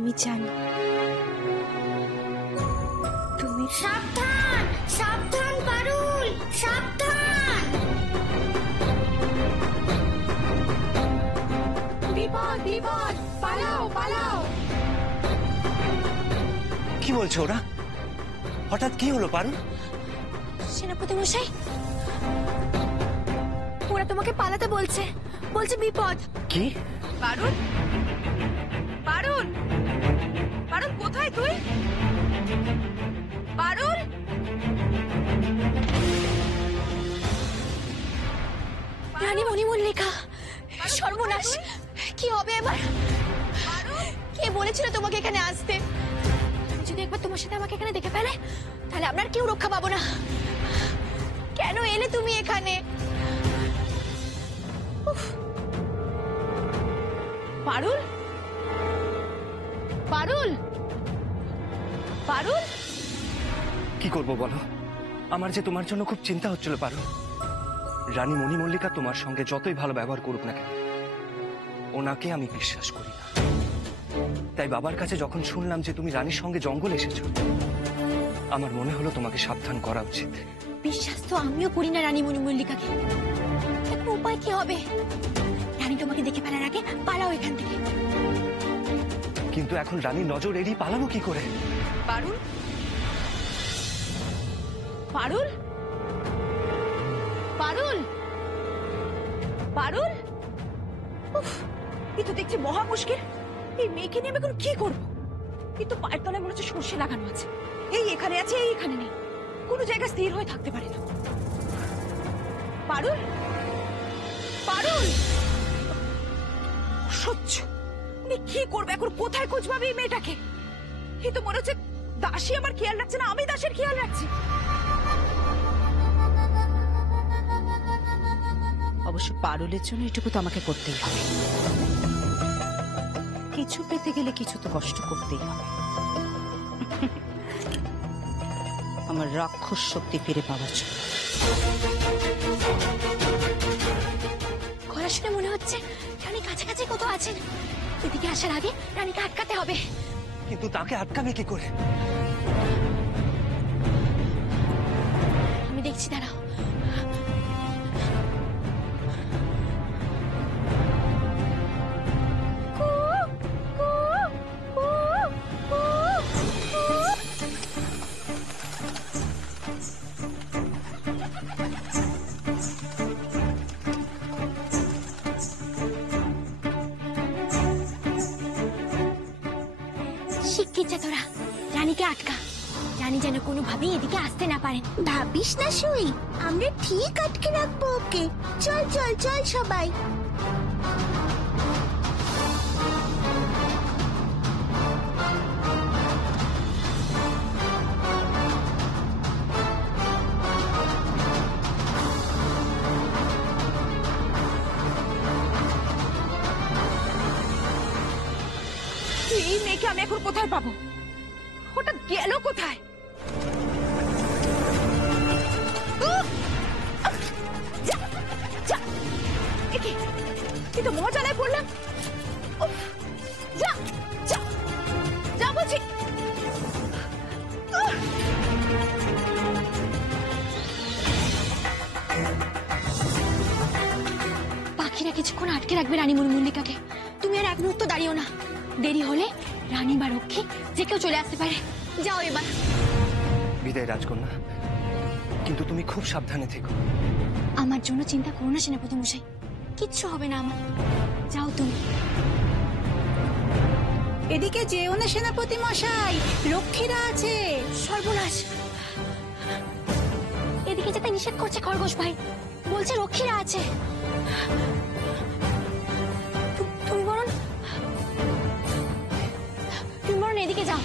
আমি জানি তুমি। সাবধান সাবধান পারুল, সাবধান। বিপদ বিপদ, পালাও পালাও। কি বলছো ওরা? হঠাৎ কি হলো পারুল? সেনাপতি মশাই, ওরা তোমাকে পালাতে বলছে, বলছে বিপদ। কি? পারুল, পারুল, পারুল কোথায় তুই? পারুল, রানী মণিমল্লিকা, সর্বনাশ, কি হবে এবার? কে বলেছিল তোমাকে এখানে আসতে? যদি একবার তোমার সাথে আমাকে এখানে দেখে ফেলে, তাহলে আপনার কেউ রক্ষা পাবো না। কেন এলে তুমি এখানে? পারুল, পারুল, পারুল। কি করবো বলো? আমার যে তোমার জন্য খুব চিন্তা হচ্ছিল পারুল। রানী মণিমল্লিকা তোমার সঙ্গে যতই ভালো ব্যবহার করুক না কেন, ওনাকে আমি বিশ্বাস করি না। তাই বাবার কাছে যখন শুনলাম যে তুমি রানীর সঙ্গে জঙ্গলে এসেছো, আমার মনে হলো তোমাকে সাবধান করা উচিত। বিশ্বাস তো আমিও করি না রানী মণিমল্লিকাকে। একটা উপায় কি হবে? রানী তোমাকে দেখে ফেলার আগে পালাও এখান থেকে। কিন্তু এখন রানীর নজর এড়িয়ে পালাবো কি করে? পারুল, পারুল, পারুল, পারুল। উফ, এই তো দেখছি মহা মুশকিল। এই মেয়েকে নিয়ে আমি এখন কি করবো? কিন্তু পায়ের তলায় মনে হচ্ছে সর্ষে লাগানো আছে। এই এখানে আছে, এই এখানে নেই, কোনো জায়গায় স্থির হয়ে থাকতে পারে না। পারুল, পারুল, অসহ্য। আমি কি করবো এখন? কোথায় খোঁজ পাবে এই মেয়েটাকে? এই তো মনে হচ্ছে দাসী আমার খেয়াল রাখছে না, আমি দাসের খেয়াল রাখছি। অবশ্য পারুলের জন্য এটুকু তো আমাকে করতেই হবে। কিছু পেতে গেলে কিছু তো কষ্ট করতেই হবে। আমার রাক্ষস শক্তি ফিরে পাওয়ার জন্য। গলা শুনে মনে হচ্ছে রানী কাছাকাছি কোথাও আছেন। এদিকে আসার আগে রানীকে আটকাতে হবে। কিন্তু তাকে আটকাবে কি করে? আমি দেখছি, দাঁড়াও। শিক্ষিত তোরা, রানীকে আটকা। রানী যেন কোনোভাবেই এদিকে আসতে না পারেন। ভাবিস না সুই, আমরা ঠিক আটকে রাখবো ওকে। চল চল চল সবাই। এই মেয়েকে আমি এখন কোথায় পাবো? ওটা গেল কোথায়? যা, যা। এ তো মজালায় পড়লাম। উফ, যা, যা, যা বলছি। পাখিরা কিছুক্ষণ আটকে রাখবে রানী মণিমল্লিকাকে। তুমি আর এক মুহূর্ত দাঁড়িও না। দেরি হলে রানী বা রক্ষী যে কেউ চলে আসতে পারে। যাও এবার। বিদায় রাজকন্যা, কিন্তু তুমি খুব সাবধানে থেকো। আমার জন্য চিন্তা করো না সেনাপতি মশাই, কিচ্ছু হবে না আমার। যাও তুমি। এদিকে যেও না সেনাপতি মশাই, রক্ষীরা আছে। সর্বনাশ, এদিকে যেতে নিষেধ করছে খরগোশ ভাই। বলছে রক্ষীরা আছে। তুমি বরং এদিকে যাও।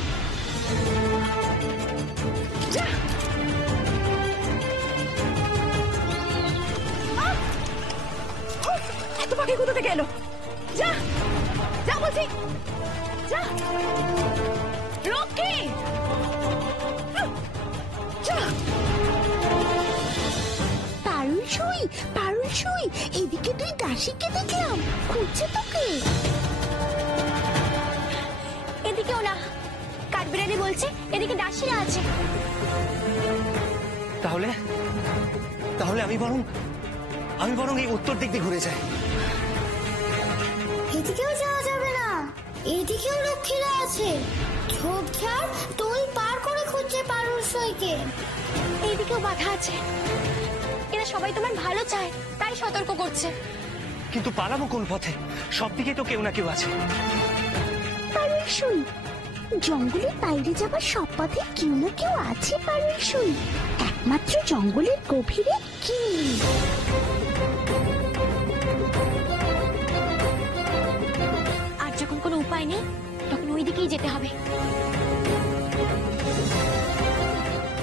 এত পাখি কোথা থেকে এলো? যা, যা বলছি, যা। রক্ষী, যা। পারুল সুই, পারুল সুই, এদিকে তুই দাসীকে দেখলাম, খুঁজছে তোকে। ওদিকেও না, কাঠবিড়ালি বলছে এদিকে দাসীরা আছে। তাহলে তাহলে আমি বরং এই উত্তর দিক দিয়ে ঘুরে যাই। এদিকেও যাওয়া যাবে না, এদিকেও রক্ষীরা আছে। ঝোপঝাড় তোল পার করে খুঁজছে পারুল সইকে। এইদিকেও বাধা আছে। এরা সবাই তোমার ভালো চায়, তাই সতর্ক করছে। কিন্তু পালাবো কোন পথে? সব দিকে তো কেউ না কেউ আছে। পারুল সই, জঙ্গলের বাইরে যাবার সব পথে কেউ না কেউ আছে পারুল সই। একমাত্র জঙ্গলের গভীরে কি আর যখন কোনো উপায় নেই তখন ওই দিকেই যেতে হবে।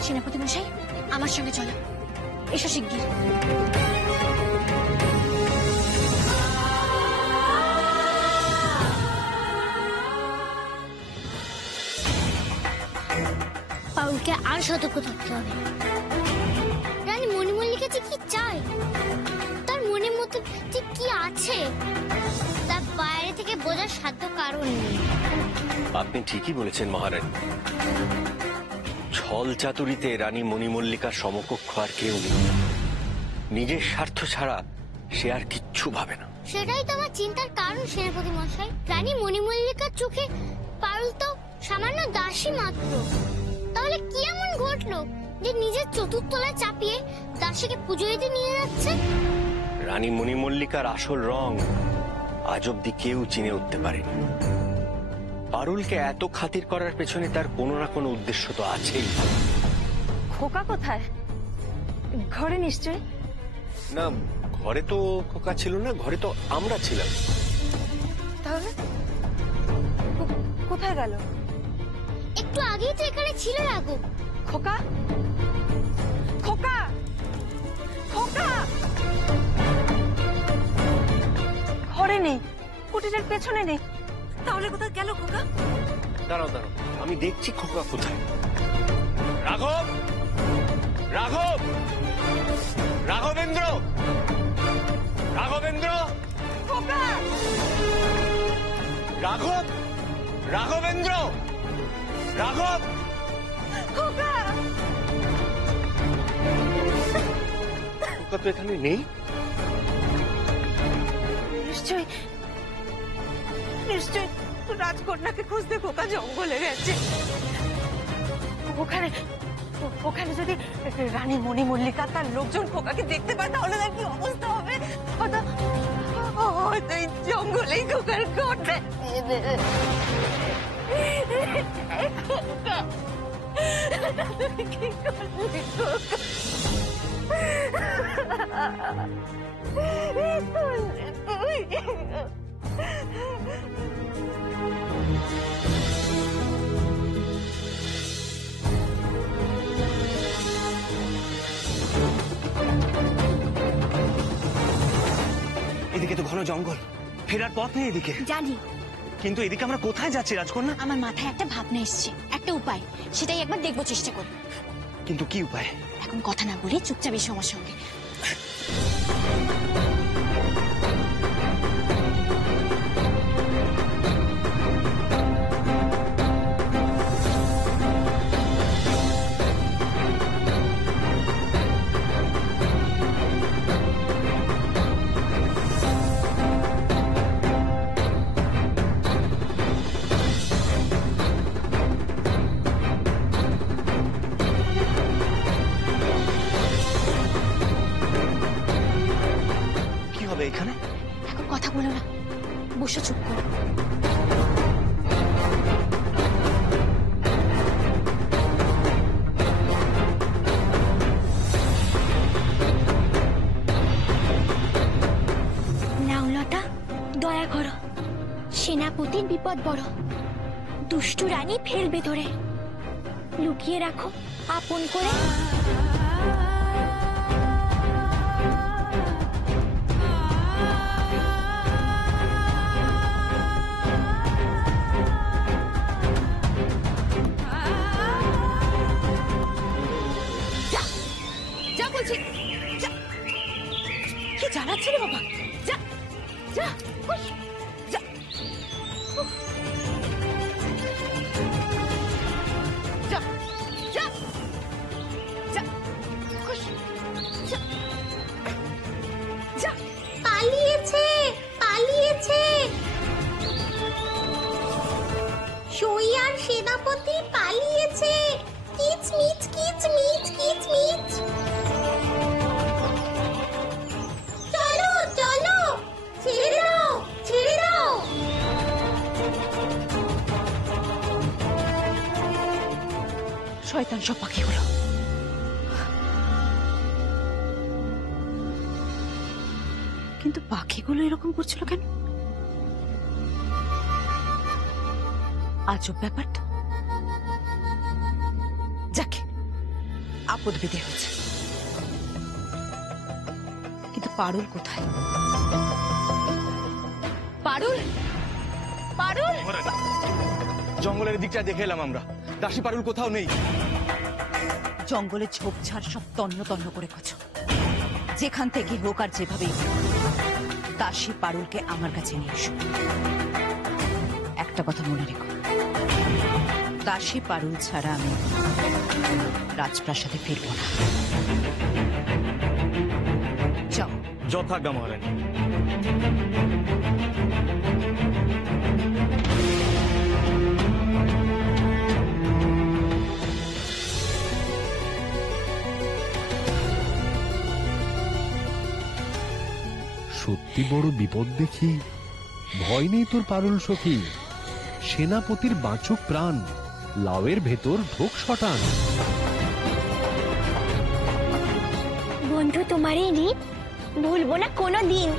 সেনাপতি মশাই, আমার সঙ্গে চলো, এসো শিগগির। পারুলকে আর সতর্ক থাকতে হবে। রানী মণিমল্লিকা যে কি চায়, তার মনের মধ্যে ঠিক কি আছে, তার বাইরে থেকে বোঝার সাধ্য কারণ নেই। আপনি ঠিকই বলেছেন মহারানী। ছল চাতুরিতে রানী মণিমল্লিকার সমকক্ষ আর কেউ নেই। নিজের স্বার্থ ছাড়া সে আর কিচ্ছু ভাবে না। সেটাই তো আমার চিন্তার কারণ সেনাপতি মশাই। রানী মণিমল্লিকার চোখে পারুল তো সামান্য দাসী মাত্র। তাহলে কি এমন ঘটলো যে নিজের চতুর্থলায় চাপিয়ে দাসীকে পুজো দিতে নিয়ে যাচ্ছে? রানী মণিমল্লিকার আসল রং আজ অব্দি কেউ চিনে উঠতে পারেনি। পারুলকে এত খাতির করার পেছনে তার কোনো না কোনো উদ্দেশ্য তো আছেই। খোকা কোথায়? ঘরে নিশ্চয়। না, ঘরে তো খোকা ছিল না, ঘরে তো আমরা ছিলাম। তাহলে কোথায় গেল? একটু আগেই তো এখানে ছিল রাঘব। খোকা, খোকা, খোকা ঘরে নেই, কুটিরের পেছনে নেই। তাহলে কোথায় গেল খোকা? দাঁড়াও, আমি দেখছি খোকা কোথায়। রাঘব, রাঘব, রাঘবেন্দ্র, রাঘবেন্দ্র, খোকা, রাঘব, রাঘবেন্দ্র, রাঘব। খোকা, খোকা তো এখানে নেই। নিশ্চয় নিশ্চয় রাজকন্যাকে খুঁজতে খোকা জঙ্গলে গেছে। ওখানে যদি রানী মণিমল্লিকা তার লোকজন খোকাকে দেখতে পায় তাহলে তার কি অবস্থা হবে? হয়তো এই জঙ্গলেই খোকার ঘটে। খোকা, কি করবি খোকা? এদিকে তো ঘন জঙ্গল, ফেরার পথ নেই এদিকে। জানি, কিন্তু এদিকে আমরা কোথায় যাচ্ছি রাজকন্যা? আমার মাথায় একটা ভাবনা এসছে, একটা উপায়, সেটাই একবার দেখবো, চেষ্টা করি। কিন্তু কি উপায়? এখন কথা না বলে চুপচাপ এসো আমার সঙ্গে। এখানে এখন কথা বলো না, বসে চুপ করো। নাও লতা, দয়া করো। সেনাপতির বিপদ বড়, দুষ্টু রানী ফেলবে ধরে। লুকিয়ে রাখো আপন করে। কি জানাচ্ছে রে বাবা? যা যা যা। শয়তান সব পাখিগুলো। কিন্তু পাখিগুলো এরকম করছিল কেন? আজব ব্যাপার তো। যাকে আপদ বিধে হয়েছে, কিন্তু পারুল কোথায়? পারুল, পারুল! জঙ্গলের দিকটা দেখে এলাম আমরা, দাসী পারুল কোথাও নেই। জঙ্গলে ঝোপঝাড় সব তন্ন তন্ন করে খোঁজো, যেখান থেকে হোক আর যেভাবেই হোক, দাসী পারুলকে আমার কাছে নিয়ে এসো। একটা কথা মনে রেখো, দাসী পারুল ছাড়া আমি রাজপ্রাসাদে ফিরব না। যাও। যথাজ্ঞা মহারানী। সত্যি বড় বিপদ দেখি। ভয় নেই তোর পারুল সখী, সেনাপতির বাঁচুক প্রাণ, লাউয়ের ভেতর ঢোক শটান। বন্ধু, তোমার এই রীত ভুলবো না কোনো দিন।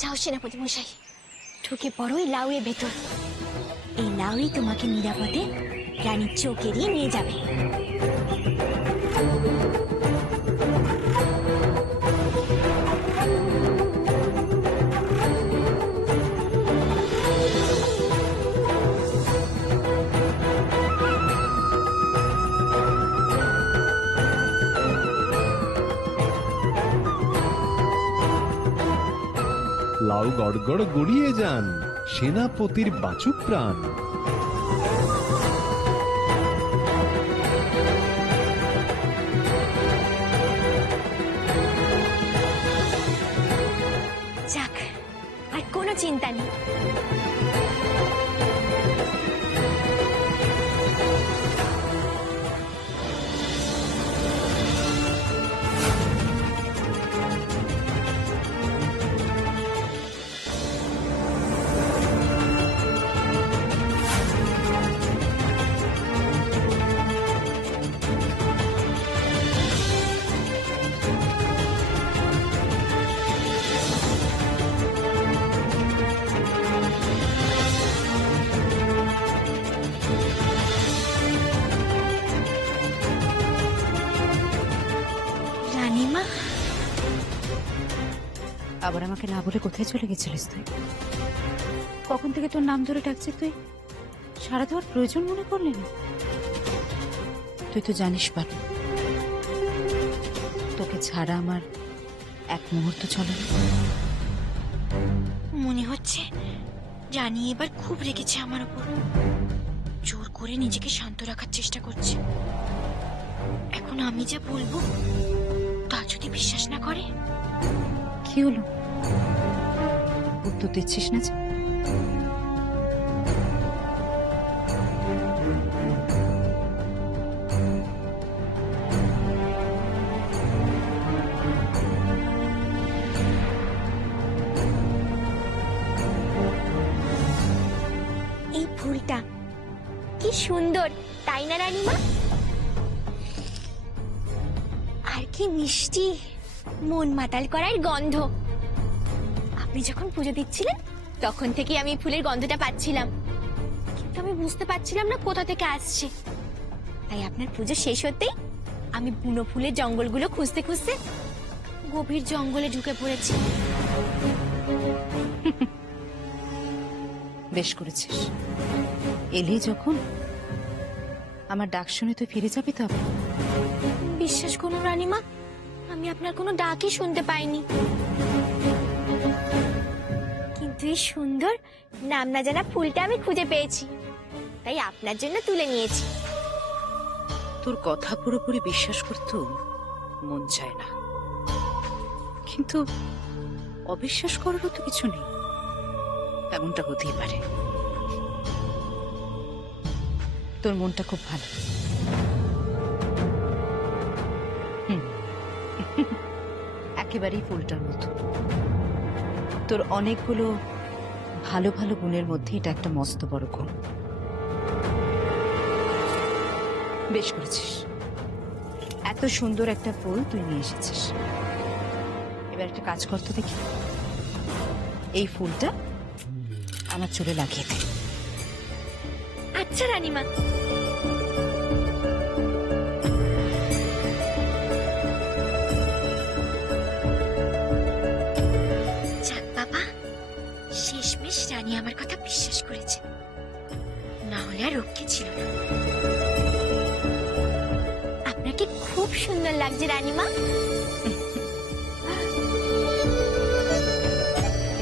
যাও সেনাপতি মশাই, ঢুকে পড়ো এই লাউয়ের ভেতর। এই লাউই তোমাকে নিরাপদে রানীর চোখ এড়িয়ে নিয়ে যাবে। লাউ গড়গড় গড়িয়ে যান, সেনাপতির বাঁচুক প্রাণ। যাক, আর কোনো চিন্তা নেই। রানীমা, আবার আমাকে না বলে কোথায় চলে গেছিলিস তুই? কখন থেকে তোর নাম ধরে ডাকছি, তুই সারা দেওয়ার প্রয়োজন মনে করলি না? তুই তো জানিস পারু, তোকে ছাড়া আমার এক মুহূর্ত চলে না। মনে হচ্ছে রানী এবার খুব রেগেছে আমার উপর। জোর করে নিজেকে শান্ত রাখার চেষ্টা করছে। এখন আমি যা বলবো তা যদি বিশ্বাস না করে? কি হলো, উত্তর দিচ্ছিস না যে? এই ফুলটা কি সুন্দর, তাই না রানীমা? আর কি মিষ্টি, মন মাতাল করার গন্ধ। আপনি যখন পুজো দিচ্ছিলেন তখন থেকে আমি ফুলের গন্ধটা পাচ্ছিলাম, কিন্তু আমি বুঝতে পারছিলাম না কোথা থেকে আসছে। তাই আপনার পুজো শেষ হতেই আমি বুনো ফুলের জঙ্গলগুলো খুঁজতে খুঁজতে গভীর জঙ্গলে ঢুকে পড়েছি। বেশ করেছিস, এলি যখন আমার ডাক শুনে তুই ফিরে যাবি তবে? বিশ্বাস করুন রানীমা, আমি আপনার কোনো ডাকই শুনতে পাইনি, কিন্তু এই সুন্দর নাম না জানা ফুলটা আমি খুঁজে পেয়েছি, তাই আপনার জন্য তুলে নিয়েছি। তোর কথা পুরোপুরি বিশ্বাস করতেও মন চায় না, কিন্তু অবিশ্বাস করারও তো কিছু নেই, এমনটা হতেই পারে। তোর মনটা খুব ভালো। একেবারেই ফুলটার মতো। তোর অনেকগুলো ভালো ভালো গুণের মধ্যে এটা একটা মস্ত বড় গুণ। বেশ করেছিস, এত সুন্দর একটা ফুল তুই নিয়ে এসেছিস। এবার একটা কাজ করতে দেখি, এই ফুলটা আমার চুলে লাগিয়ে দে। আচ্ছা রানীমা। যাক বাবা, শেষমেশ রানী আমার কথা বিশ্বাস করেছে, না হলে আর রক্ষে ছিল না। আপনাকে খুব সুন্দর লাগছে রানীমা।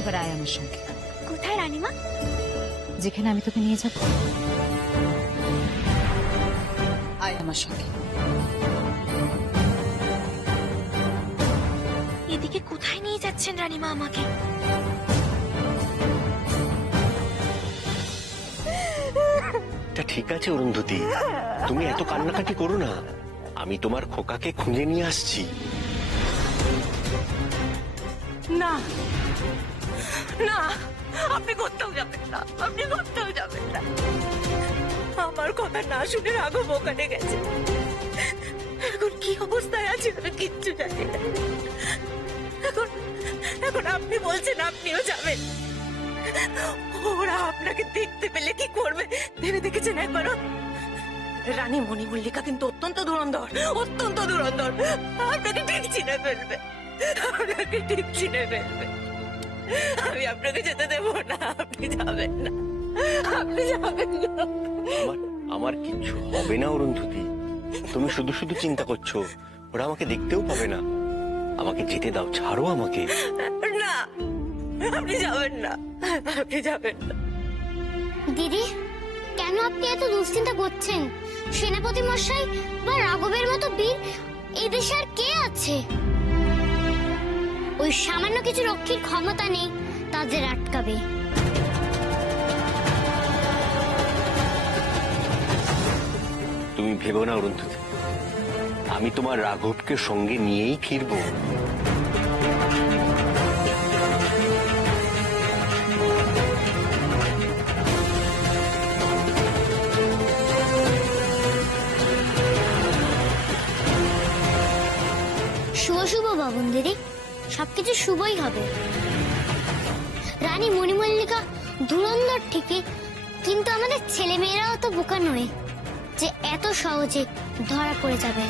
এবার আয় আমার সঙ্গে। কোথায় রানীমা? যেখানে আমি তোকে নিয়ে যাব। আয় আমার সঙ্গে। এদিকে কোথায় নিয়ে যাচ্ছেন রানীমা আমাকে? তা ঠিক আছে অরুন্ধতী, তুমি এত কান্নাকাটি করো না, আমি তোমার খোকাকে খুঁজে নিয়ে আসছি। না না, আপনি কোথাও যাবেন না, আপনি কোথাও যাবেন না। আমার কথা না শুনে রাঘব ওখানে গেছে, এখন কি অবস্থায় আছে আমি কিচ্ছু জানি না। এখন এখন আপনি বলছেন আপনিও যাবেন, ওরা আপনাকে দেখতে পেলে কি করবে ভেবে দেখেছেন একবারও? রানী মণিমল্লিকা কিন্তু অত্যন্ত ধুরন্ধর, অত্যন্ত ধুরন্ধর। আপনাকে ঠিক চিনে ফেলবে, আপনাকে ঠিক চিনে ফেলবে। আমি আপনাকে যেতে দেব না, আপনি যাবেন না, আপনি যাবেন না। আমার কিচ্ছু হবে না অরুন্ধতী, তুমি শুধু শুধু চিন্তা করছো, ওরা আমাকে দেখতেও পাবে না। আমাকে যেতে দাও, ছাড়ো আমাকে। না, আপনি যাবেন না, আপনি যাবেন না। দিদি, কেন আপনি এত দুশ্চিন্তা করছেন? সেনাপতি মশাই বা রাঘবের মতো বীর এই দেশে আর কে আছে? ওই সামান্য কিছু রক্ষীর ক্ষমতা নেই তাদের আটকাবে। তুমি ভেবো না অরুন্ধতী, আমি তোমার রাঘবকে সঙ্গে নিয়েই ফিরবো। শুভ শুভ বাবন দিদি, সবকিছু শুভই হবে। রানী মণিমল্লিকা ধুরন্ধর ঠিকই, কিন্তু আমাদের ছেলে মেয়েরাও তো বোকা নয় যে এত সহজে ধরা পড়ে যাবে।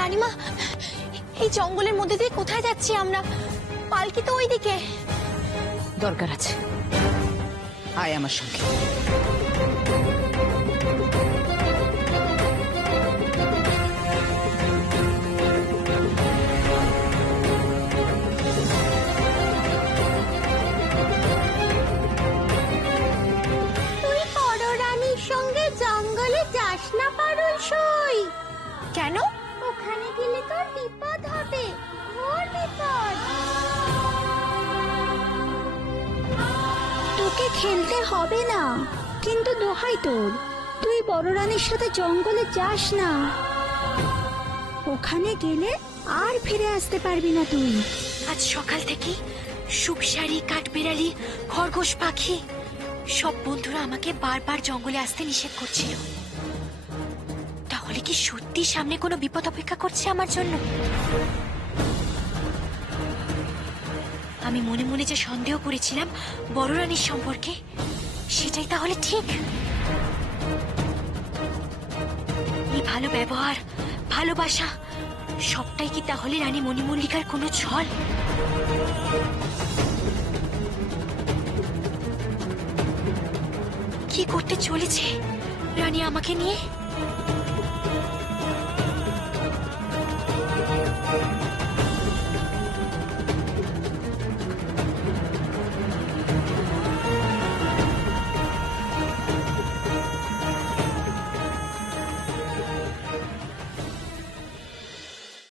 রানীমা, এই জঙ্গলের মধ্যে দিয়ে কোথায় যাচ্ছি আমরা? পালকি তো ওইদিকে। দরকার আছে, আয় আমার সঙ্গে। তুই বড় রানীর সঙ্গে জঙ্গলে যাস না পারুল সই। কেন? ওখানে গেলে তোর বিপদ হবে, ঘোর বিপদ। তোকে খেলতে হবে না, কিন্তু দোহাই তোর, তুই বড় রানীর সাথে জঙ্গলে যাস না। ওখানে গেলে আর ফিরে আসতে পারবি না তুই। আজ সকাল থেকে সুপসারি, কাঠবিড়ালি, খরগোশ পাখি সব বন্ধুরা আমাকে বারবার জঙ্গলে আসতে নিষেধ করছিল। তাহলে কি সত্যি সামনে কোনো বিপদ অপেক্ষা করছে আমার জন্য? আমি মনে মনে যে সন্দেহ করেছিলাম বড় রানীর সম্পর্কে, সেটাই তাহলে ঠিক। এই ভালো ব্যবহার, ভালোবাসা সবটাই কি তাহলে রানী মণিমল্লিকার কোনো ছল? কি করতে চলেছে রানী আমাকে নিয়ে?